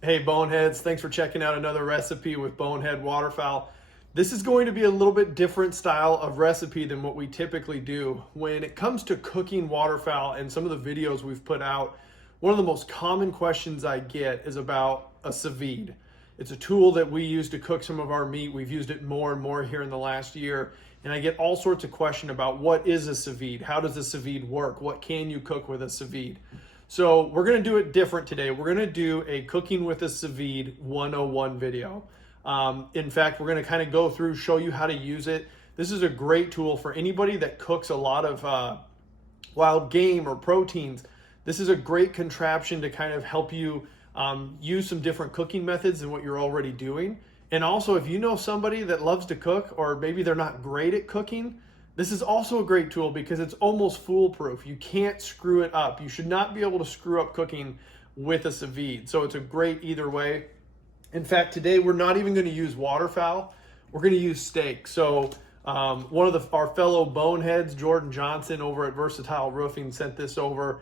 Hey Boneheads, thanks for checking out another recipe with BoneHead Waterfowl. This is going to be a little bit different style of recipe than what we typically do. When it comes to cooking waterfowl and some of the videos we've put out, one of the most common questions I get is about a sous vide. It's a tool that we use to cook some of our meat. We've used it more and more here in the last year. And I get all sorts of questions about what is a sous vide? How does a sous vide work? What can you cook with a sous vide? So we're gonna do it different today. We're gonna do a cooking with a sous vide 101 video. In fact, we're gonna kind of go through, show you how to use it. This is a great tool for anybody that cooks a lot of wild game or proteins. This is a great contraption to kind of help you use some different cooking methods than what you're already doing. And also, if you know somebody that loves to cook, or maybe they're not great at cooking, this is also a great tool because it's almost foolproof. You can't screw it up. You should not be able to screw up cooking with a sous vide. So it's a great either way. In fact, today we're not even going to use waterfowl. We're going to use steak. So one of our fellow boneheads, Jordan Johnson over at Versatile Roofing, sent this over.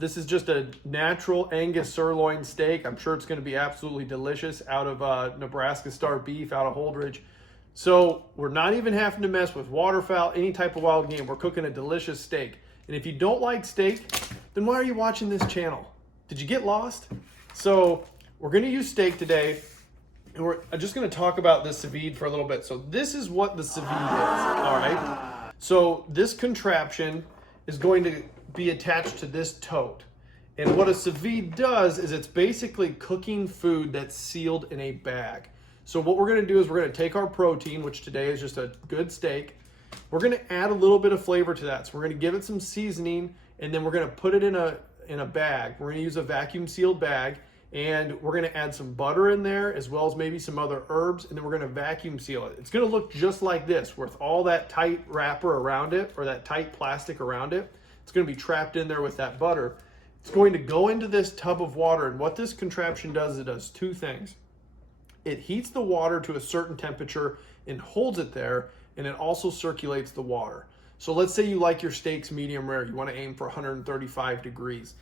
This is just a natural Angus sirloin steak. I'm sure it's going to be absolutely delicious out of Nebraska Star Beef out of Holdridge. So we're not even having to mess with waterfowl, any type of wild game. We're cooking a delicious steak. And if you don't like steak, then why are you watching this channel? Did you get lost? So we're gonna use steak today, and we're just gonna talk about the sous vide for a little bit. So this is what the sous vide is, all right? So this contraption is going to be attached to this tote. And what a sous vide does is it's basically cooking food that's sealed in a bag. So what we're gonna do is we're gonna take our protein, which today is just a good steak. We're gonna add a little bit of flavor to that. So we're gonna give it some seasoning, and then we're gonna put it in a bag. We're gonna use a vacuum sealed bag, and we're gonna add some butter in there, as well as maybe some other herbs, and then we're gonna vacuum seal it. It's gonna look just like this, with all that tight wrapper around it, or that tight plastic around it. It's gonna be trapped in there with that butter. It's going to go into this tub of water, and what this contraption does, it does two things. It heats the water to a certain temperature and holds it there, and it also circulates the water. So let's say you like your steaks medium rare. You want to aim for 135 degrees.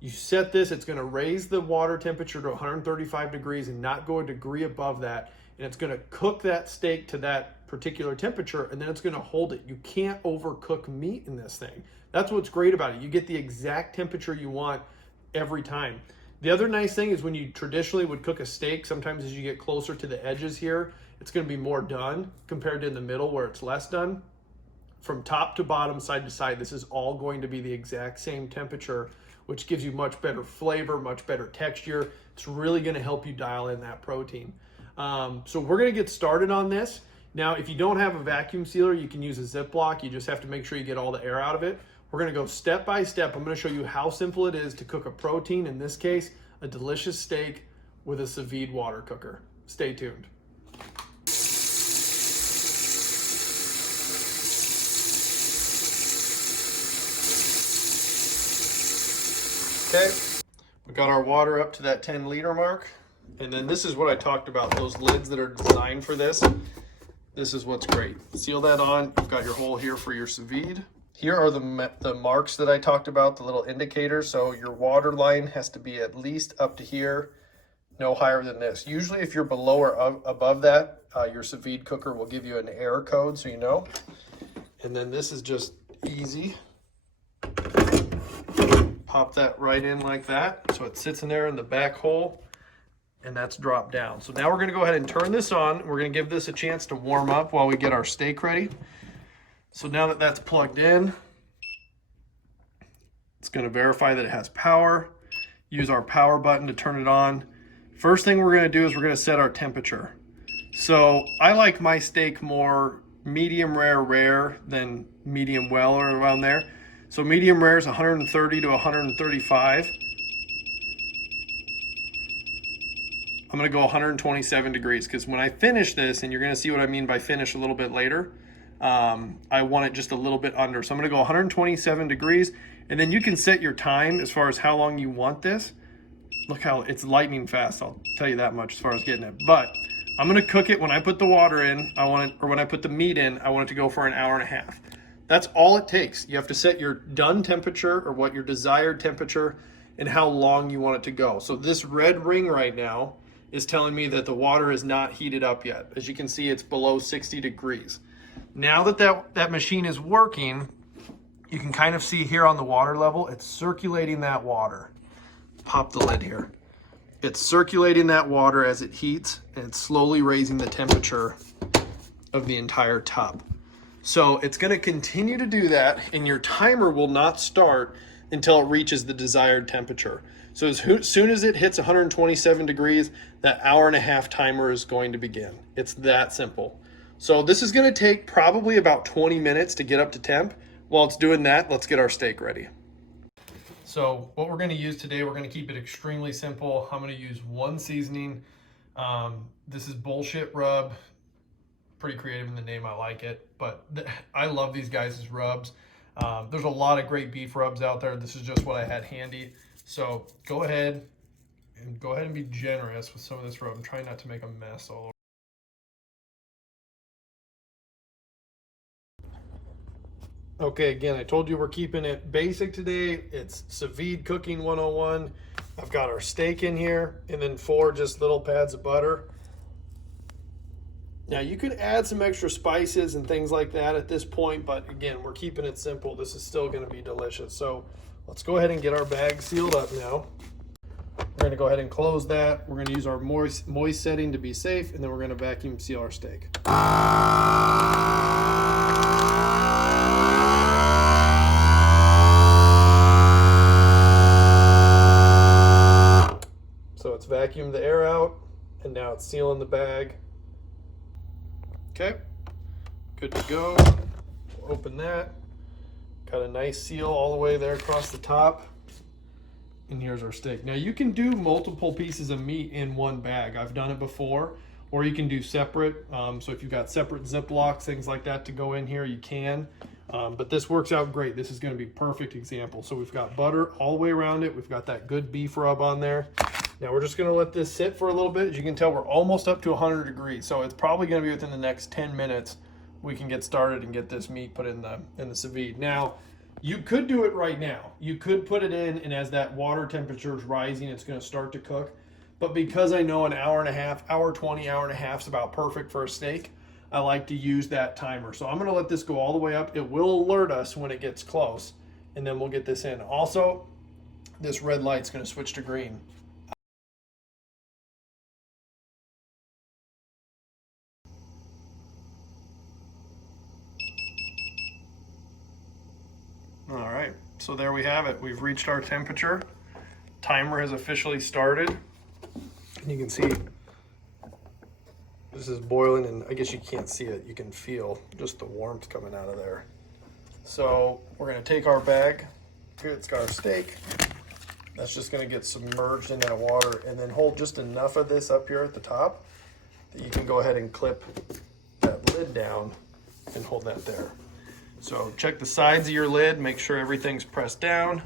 You set this, it's going to raise the water temperature to 135 degrees and not go a degree above that. And it's going to cook that steak to that particular temperature, and then it's going to hold it. You can't overcook meat in this thing. That's what's great about it. You get the exact temperature you want every time. The other nice thing is when you traditionally would cook a steak, sometimes as you get closer to the edges here, it's going to be more done compared to in the middle where it's less done. From top to bottom, side to side, this is all going to be the exact same temperature, which gives you much better flavor, much better texture. It's really going to help you dial in that protein. So we're going to get started on this. Now, if you don't have a vacuum sealer, you can use a Ziploc. You just have to make sure you get all the air out of it. We're gonna go step by step. I'm gonna show you how simple it is to cook a protein, in this case, a delicious steak with a sous vide water cooker. Stay tuned. Okay, we got our water up to that 10-liter mark. And then this is what I talked about, those lids that are designed for this. This is what's great. Seal that on, you've got your hole here for your sous vide. Here are the marks that I talked about, the little indicators. So your water line has to be at least up to here, no higher than this. Usually if you're below or above that, your sous vide cooker will give you an error code, so you know. And then this is just easy. Pop that right in like that. So it sits in there in the back hole, and that's dropped down. So now we're gonna go ahead and turn this on. We're gonna give this a chance to warm up while we get our steak ready. So now that that's plugged in, it's going to verify that it has power. Use our power button to turn it on. First thing we're going to do is we're going to set our temperature. So I like my steak more medium rare than medium well, or around there. So medium rare is 130 to 135. I'm going to go 127 degrees because when I finish this, and you're going to see what I mean by finish a little bit later, I want it just a little bit under. So I'm going to go 127 degrees, and then you can set your time as far as how long you want this. Look how it's lightning fast, I'll tell you that much as far as getting it. But I'm going to cook it when I put the water in, or when I put the meat in, I want it to go for an hour and a half. That's all it takes. You have to set your done temperature, or what your desired temperature, and how long you want it to go. So this red ring right now is telling me that the water is not heated up yet. As you can see, it's below 60 degrees. Now that machine is working, you can kind of see here on the water level, it's circulating that water. Pop the lid here. It's circulating that water as it heats, and it's slowly raising the temperature of the entire tub. So it's going to continue to do that, and your timer will not start until it reaches the desired temperature. So as soon as it hits 127 degrees, that hour-and-a-half timer is going to begin. It's that simple. So this is going to take probably about 20 minutes to get up to temp. While it's doing that, let's get our steak ready. So what we're going to use today, we're going to keep it extremely simple. I'm going to use one seasoning. This is Bullshit Rub. Pretty creative in the name, I like it. But I love these guys' rubs. There's a lot of great beef rubs out there. This is just what I had handy. So go ahead and be generous with some of this rub. I'm trying not to make a mess all over. Okay, again, I told you we're keeping it basic today. It's Sous Vide Cooking 101. I've got our steak in here, and then 4 just little pads of butter. Now, you could add some extra spices and things like that at this point, but again, we're keeping it simple. This is still going to be delicious. So let's go ahead and get our bag sealed up now. We're going to go ahead and close that. We're going to use our moist setting to be safe, and then we're going to vacuum seal our steak. So it's vacuumed the air out, and now it's sealing the bag. Okay, good to go. We'll open that. Got a nice seal all the way there across the top. And here's our steak. Now you can do multiple pieces of meat in one bag. I've done it before, or you can do separate. So if you've got separate Ziplocs, things like that to go in here, you can. But this works out great. This is going to be perfect example. So we've got butter all the way around it. We've got that good beef rub on there. Now we're just going to let this sit for a little bit. As you can tell, we're almost up to 100 degrees. So it's probably going to be within the next 10 minutes we can get started and get this meat put in the sous vide. Now, you could do it right now. You could put it in, and as that water temperature is rising, it's going to start to cook. But because I know an hour and a half, hour 20, hour and a half is about perfect for a steak, I like to use that timer. So I'm going to let this go all the way up. It will alert us when it gets close, and then we'll get this in. Also, this red light's going to switch to green. All right, so there we have it. We've reached our temperature. Timer has officially started. And you can see this is boiling, and I guess you can't see it. You can feel just the warmth coming out of there. So we're gonna take our bag. Here it's got our steak. That's just gonna get submerged in that water, and then hold just enough of this up here at the top that you can go ahead and clip that lid down and hold that there. So check the sides of your lid, make sure everything's pressed down.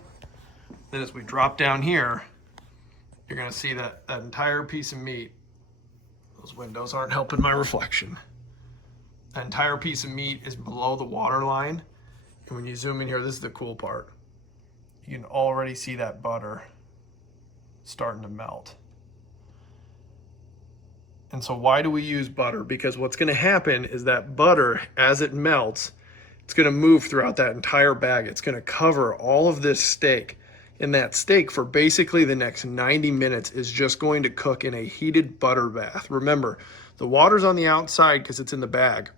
Then as we drop down here, you're gonna see that entire piece of meat. Those windows aren't helping my reflection. That entire piece of meat is below the water line. And when you zoom in here, this is the cool part. You can already see that butter starting to melt. And so why do we use butter? Because what's gonna happen is that butter, as it melts, it's gonna move throughout that entire bag. It's gonna cover all of this steak. And that steak for basically the next 90 minutes is just going to cook in a heated butter bath. Remember, the water's on the outside because it's in the bag.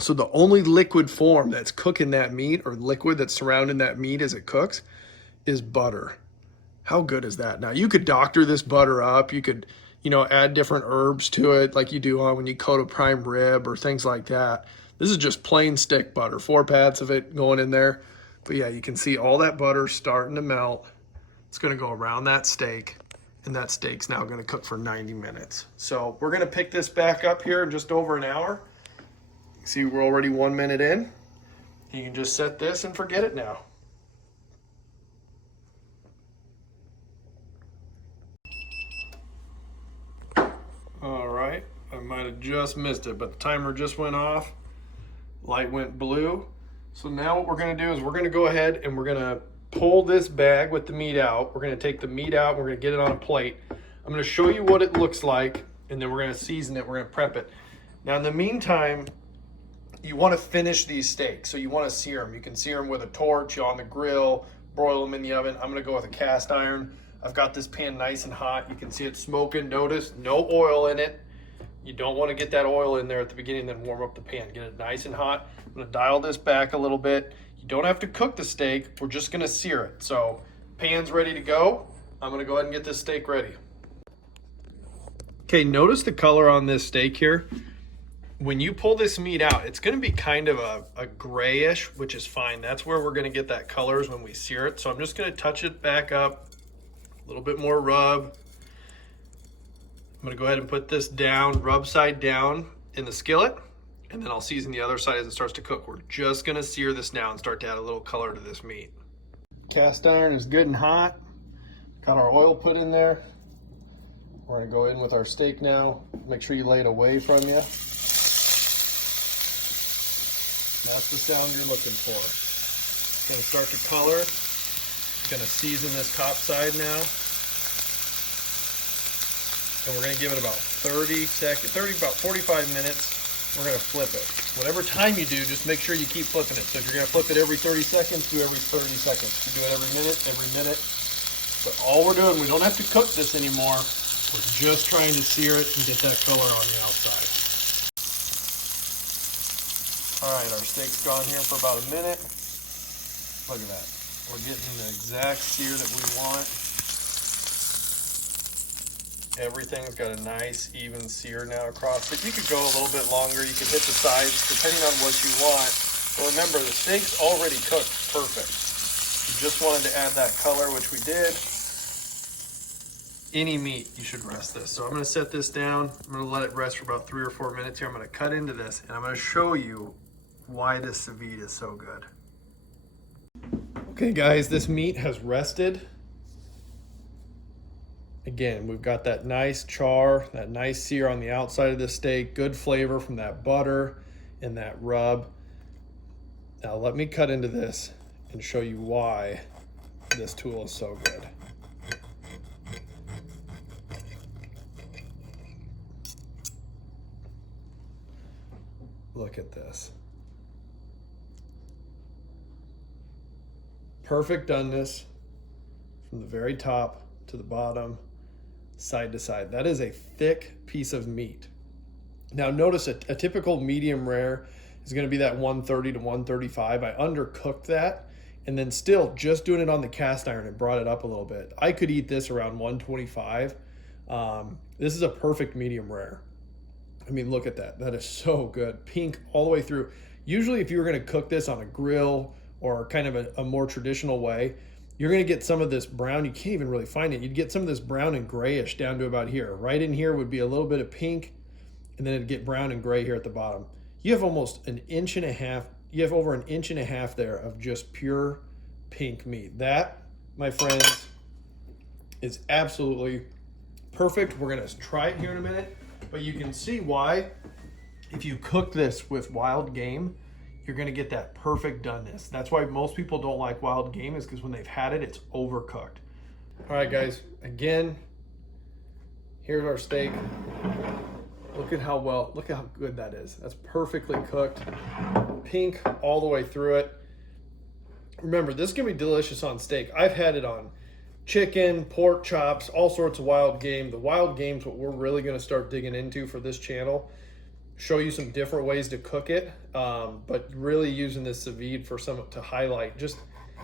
So the only liquid form that's cooking that meat, or liquid that's surrounding that meat as it cooks, is butter. How good is that? Now you could doctor this butter up. You could, add different herbs to it like you do on when you coat a prime rib or things like that. This is just plain stick butter, 4 pads of it going in there. But yeah, you can see all that butter starting to melt. It's gonna go around that steak, and that steak's now gonna cook for 90 minutes. So we're gonna pick this back up here in just over an hour. You see we're already 1 minute in. You can just set this and forget it now. All right, I might have just missed it, but the timer just went off. Light went blue. So now what we're gonna do is we're gonna go ahead and we're gonna pull this bag with the meat out. We're gonna take the meat out, we're gonna get it on a plate. I'm gonna show you what it looks like, and then we're gonna season it, we're gonna prep it. Now in the meantime, you wanna finish these steaks, so you wanna sear them. You can sear them with a torch, on the grill, broil them in the oven. I'm gonna go with a cast iron. I've got this pan nice and hot. You can see it smoking. Notice no oil in it. You don't want to get that oil in there at the beginning, then warm up the pan. Get it nice and hot. I'm going to dial this back a little bit. You don't have to cook the steak. We're just going to sear it. So pan's ready to go. I'm going to go ahead and get this steak ready. Okay, notice the color on this steak here. When you pull this meat out, it's going to be kind of a grayish, which is fine. That's where we're going to get that colors when we sear it. So I'm just going to touch it back up. A little bit more rub. I'm gonna go ahead and put this down, rub side down in the skillet, and then I'll season the other side as it starts to cook. We're just gonna sear this now and start to add a little color to this meat. Cast iron is good and hot. Got our oil put in there. We're gonna go in with our steak now. Make sure you lay it away from you. That's the sound you're looking for. It's gonna start to color. Gonna season this top side now, and we're gonna give it about 45 minutes. We're gonna flip it. Whatever time you do, just make sure you keep flipping it. So if you're gonna flip it every 30 seconds, do every 30 seconds. You do it every minute. But all we're doing, we don't have to cook this anymore. We're just trying to sear it and get that color on the outside. All right, our steak's gone here for about a minute. Look at that. We're getting the exact sear that we want. Everything's got a nice even sear now across it. You could go a little bit longer. You could hit the sides depending on what you want. But remember, the steak's already cooked perfect. You just wanted to add that color, which we did. Any meat, you should rest this. So I'm gonna set this down. I'm gonna let it rest for about 3 or 4 minutes here. I'm gonna cut into this and I'm gonna show you why this sous vide is so good. Okay guys, this meat has rested. Again, we've got that nice char, that nice sear on the outside of the steak, good flavor from that butter and that rub. Now let me cut into this and show you why this tool is so good. Look at this. Perfect doneness from the very top to the bottom, side to side. That is a thick piece of meat. Now notice a typical medium rare is going to be that 130 to 135. I undercooked that, and then still just doing it on the cast iron, it brought it up a little bit. I could eat this around 125. This is a perfect medium rare. I mean, look at that. That is so good. Pink all the way through. Usually if you were going to cook this on a grill or kind of a more traditional way, you're going to get some of this brown. You can't even really find it. You'd get some of this brown and grayish down to about here. Right in here would be a little bit of pink, and then it'd get brown and gray here at the bottom. You have almost an inch and a half. You have over an inch and a half there of just pure pink meat. That, my friends, is absolutely perfect. We're going to try it here in a minute, but you can see why if you cook this with wild game, you're going to get that perfect doneness. That's why most people don't like wild game, is because when they've had it, it's overcooked. All right, guys, again, here's our steak. Look at how good that is. That's perfectly cooked. Pink all the way through it. Remember, this is going to be delicious on steak. I've had it on chicken, pork chops, all sorts of wild game. The wild game's what we're really going to start digging into for this channel. Show you some different ways to cook it, but really using this sous vide for to highlight just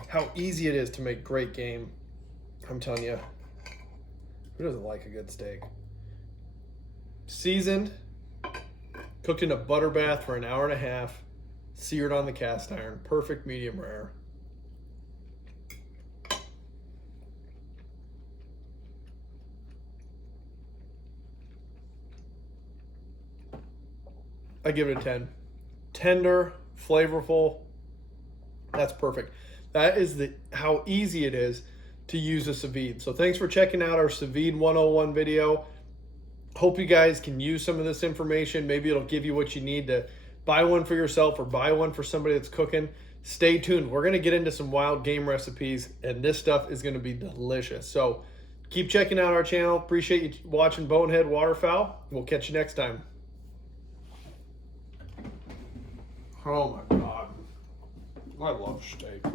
how easy it is to make great game. I'm telling you, who doesn't like a good steak? Seasoned, cooked in a butter bath for an hour and a half, seared on the cast iron, perfect medium rare. I give it a 10. Tender, flavorful. That's perfect. That is how easy it is to use a sous vide. So thanks for checking out our sous vide 101 video. Hope you guys can use some of this information. Maybe it'll give you what you need to buy one for yourself or buy one for somebody that's cooking. Stay tuned. We're going to get into some wild game recipes, and this stuff is going to be delicious. So keep checking out our channel. Appreciate you watching BoneHead Waterfowl. We'll catch you next time. Oh my God. I love steak.